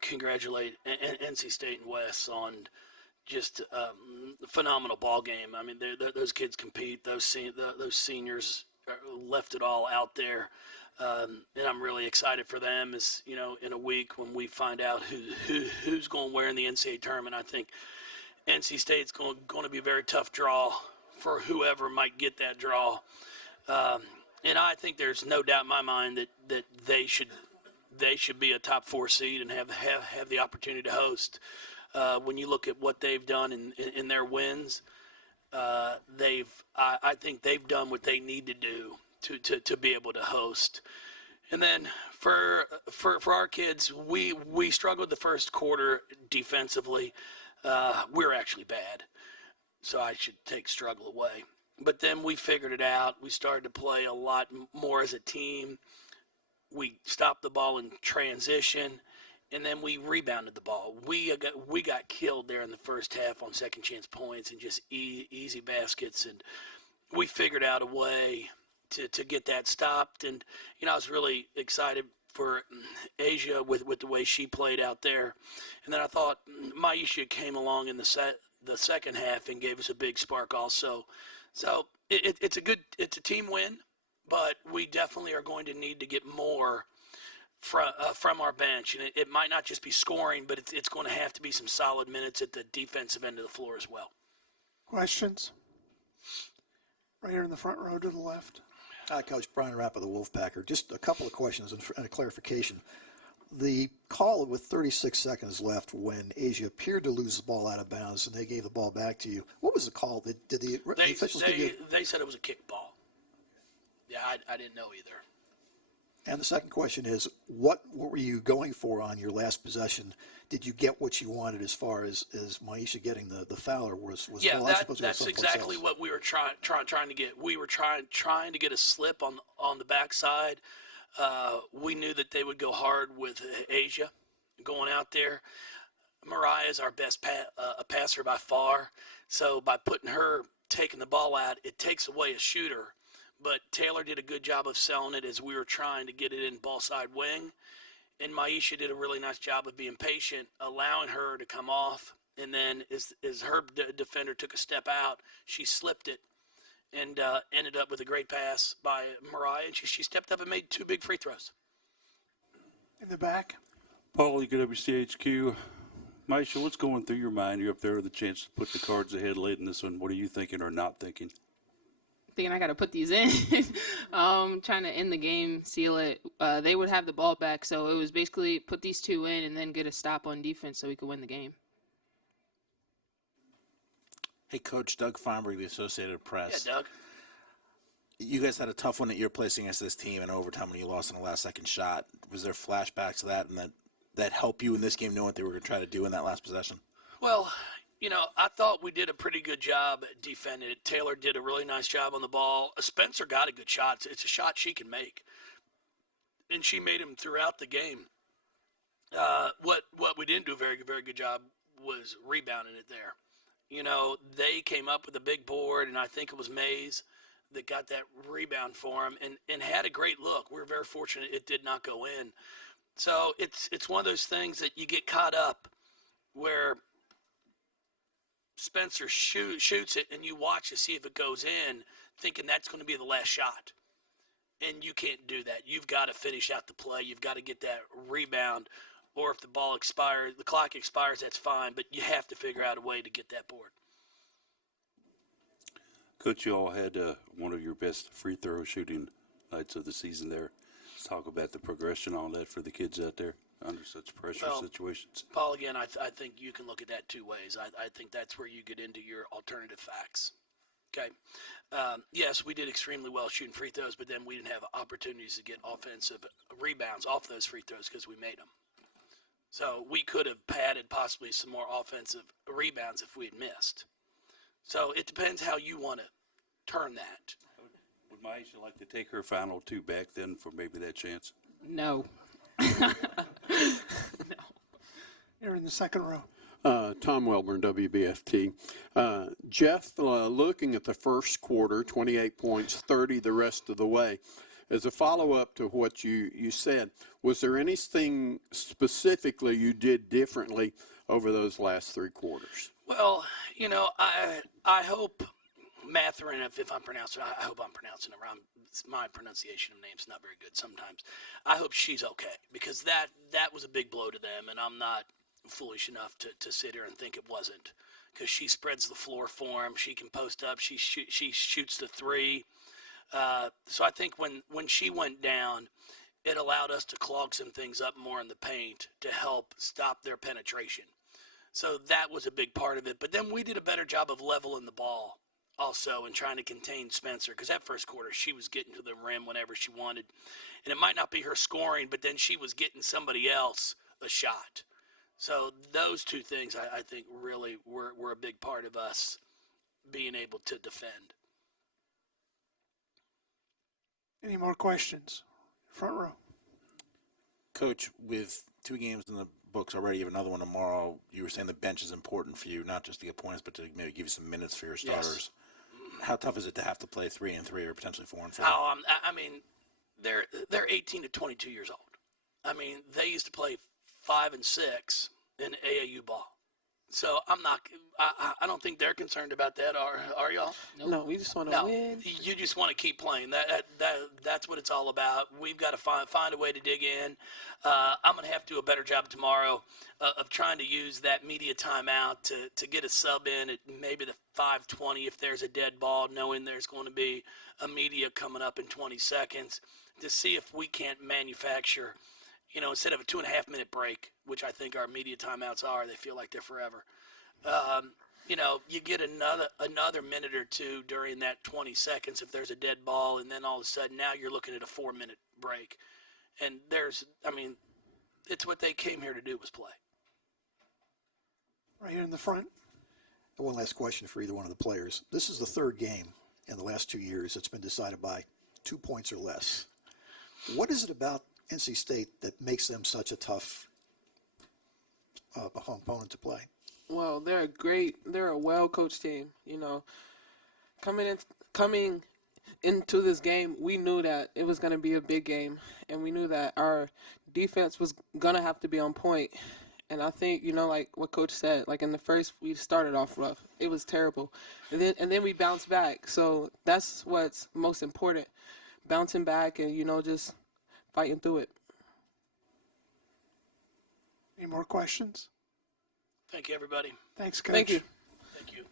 congratulate NC State and Wes on just a phenomenal ball game. I mean, those kids compete. Those seniors left it all out there, and I'm really excited for them. As in a week when we find out who's going where in the NCAA tournament, I think NC State's going to be a very tough draw for whoever might get that draw. And I think there's no doubt in my mind that they should be a top 4 seed and have the opportunity to host. When you look at what they've done in their wins, I think they've done what they need to do to be able to host. And then for our kids, we struggled the first quarter defensively. We were actually bad, so I should take struggle away. But then we figured it out. We started to play a lot more as a team. We stopped the ball in transition, and then we rebounded the ball. We got killed there in the first half on second chance points and just easy baskets, and we figured out a way to get that stopped. And I was really excited for Asia with the way she played out there. And then I thought Maisha came along in the second half and gave us a big spark also. So it's a team win, but we definitely are going to need to get more from our bench. And it might not just be scoring, but it's going to have to be some solid minutes at the defensive end of the floor as well. Questions? Right here in the front row to the left. Hi, Coach. Brian Rapp of the Wolfpacker. Just a couple of questions and a clarification. The call with 36 seconds left when Asia appeared to lose the ball out of bounds and they gave the ball back to you, what was the call? Did the officials give you? They said it was a kickball. Yeah, I didn't know either. And the second question is, what were you going for on your last possession? Did you get what you wanted as far as Maisha getting the foul, or was yeah, the ball supposed to go that's someplace exactly else? what we were trying to get. We were trying to get a slip on the backside. We knew that they would go hard with Asia going out there. Mariah is our best passer by far. So by putting her taking the ball out, it takes away a shooter. But Taylor did a good job of selling it as we were trying to get it in ball side wing. And Maisha did a really nice job of being patient, allowing her to come off. And then as her defender took a step out, she slipped it and ended up with a great pass by Mariah. And she stepped up and made 2 big free throws. In the back. Paul, you got WCHQ. Maisha, what's going through your mind? You're up there with a chance to put the cards ahead late in this one. What are you thinking or not thinking? Thinking I got to put these in. Trying to end the game, seal it. They would have the ball back, so it was basically put these 2 in and then get a stop on defense so we could win the game. Hey, Coach, Doug Feinberg, the Associated Press. Yeah, Doug. You guys had a tough one at your place against this team in overtime when you lost on the last-second shot. Was there flashbacks to that, and that helped you in this game knowing what they were going to try to do in that last possession? Well, I thought we did a pretty good job defending it. Taylor did a really nice job on the ball. Spencer got a good shot. It's a shot she can make. And she made him throughout the game. What we didn't do a very, very good job was rebounding it there. They came up with a big board, and I think it was Mays that got that rebound for him and had a great look. We were very fortunate it did not go in. So it's one of those things that you get caught up where Spencer shoots it and you watch to see if it goes in, thinking that's going to be the last shot. And you can't do that. You've got to finish out the play. You've got to get that rebound. Or if the clock expires, that's fine. But you have to figure out a way to get that board. Coach, you all had one of your best free throw shooting nights of the season there. Let's talk about the progression on that for the kids out there under such pressure situations. Paul, again, I think you can look at that 2 ways. I think that's where you get into your alternative facts. Okay. Yes, we did extremely well shooting free throws, but then we didn't have opportunities to get offensive rebounds off those free throws because we made them. So we could have padded possibly some more offensive rebounds if we had missed. So it depends how you want to turn that. Would Maisha like to take her final 2 back then for maybe that chance? No. Here in the second row. Tom Welburn, WBFT. Jeff, looking at the first quarter, 28 points, 30 the rest of the way. As a follow-up to what you said, was there anything specifically you did differently over those last 3 quarters? Well, I hope Matherin, if I'm pronouncing, I hope I'm pronouncing it wrong. My pronunciation of names not very good sometimes. I hope she's okay, because that was a big blow to them, and I'm not foolish enough to sit here and think it wasn't, because she spreads the floor for him. She can post up. She shoots the 3. So I think when she went down, it allowed us to clog some things up more in the paint to help stop their penetration. So that was a big part of it. But then we did a better job of leveling the ball also and trying to contain Spencer, because that first quarter she was getting to the rim whenever she wanted. And it might not be her scoring, but then she was getting somebody else a shot. So those 2 things I think really were a big part of us being able to defend. Any more questions? Front row. Coach, with 2 games in the books already, you have another one tomorrow. You were saying the bench is important for you, not just to get points, but to maybe give you some minutes for your starters. Yes. How tough is it to have to play 3 and 3 or potentially 4 and 4? I mean, they're 18 to 22 years old. I mean, they used to play 5 and 6 in AAU ball. So I don't think they're concerned about that. Are y'all? No, we just want to win. You just want to keep playing. That's what it's all about. We've got to find a way to dig in. I'm going to have to do a better job tomorrow of trying to use that media timeout to get a sub in at maybe the 5:20 if there's a dead ball, knowing there's going to be a media coming up in 20 seconds, to see if we can't manufacture, instead of a 2.5-minute break, which I think our media timeouts are, they feel like they're forever. You get another minute or 2 during that 20 seconds if there's a dead ball, and then all of a sudden now you're looking at a 4-minute break. And it's what they came here to do, was play. Right here in the front. One last question for either one of the players. This is the 3rd game in the last 2 years that's been decided by 2 points or less. What is it about NC State that makes them such a tough opponent to play? Well, they're a well-coached team. Coming into this game, we knew that it was going to be a big game, and we knew that our defense was going to have to be on point. And I think, like what Coach said, like in the first, we started off rough. It was terrible. And then we bounced back. So that's what's most important, bouncing back and, just fighting through it. Any more questions? Thank you, everybody. Thanks, Coach. Thank you. Thank you.